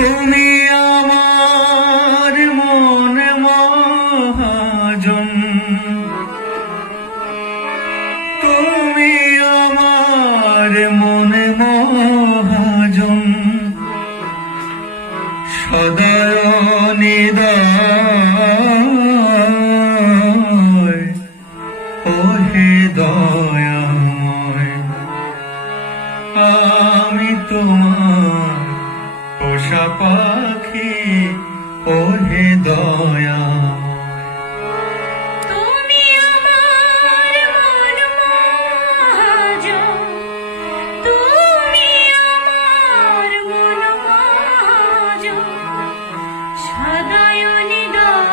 তুমি আমার মন মহাজন, তুমি আমার মন মহাজন, সদয় নিদয় ওহে দয়াময়। আমি তোমার পোষা পাখি ওহে দয়া। তুমি আমার মন মহাজন, তুমি আমার মন মহাজন, সদয় নিদয়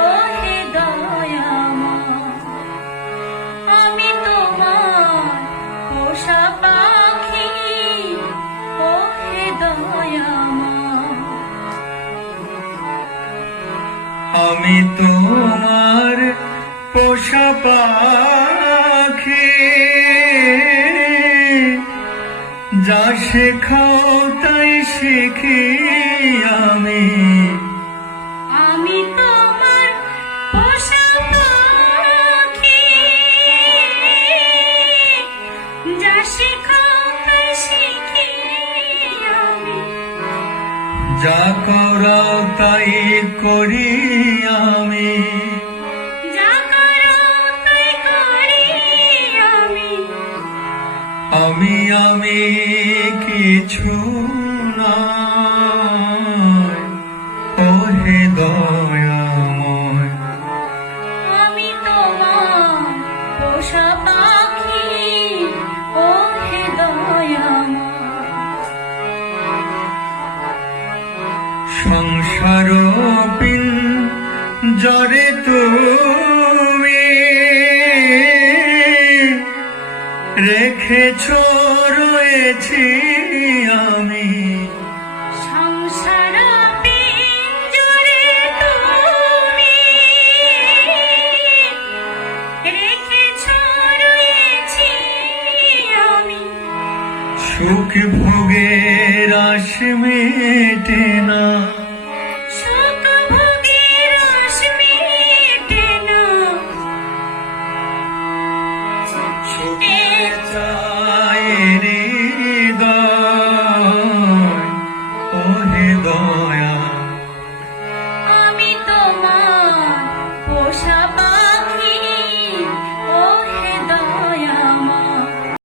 ওহে দয়াময়। আমি তোমার পোষা পাখি ওহে দয়াময়। আমি তোমার পোষা পাখি, যা শেখাও তাই শিখি আমি। আমি তোমার পোষা পাখি, যা শেখাও তাই শিখি আমি। যা করাও তাই করি আমি, যা করো তাই করি আমি। আমি কিছু নয় ওহে দয়াময়। আমি তোমার পোষা পাখি ওহে দয়াময়। সংসার পিঞ্জরে তুমি রেখেছ রয়েছি আমি। সংসার পিঞ্জরে তুমি রেখেছ রয়েছি আমি। সুখ ভোগের আশ মেটে না,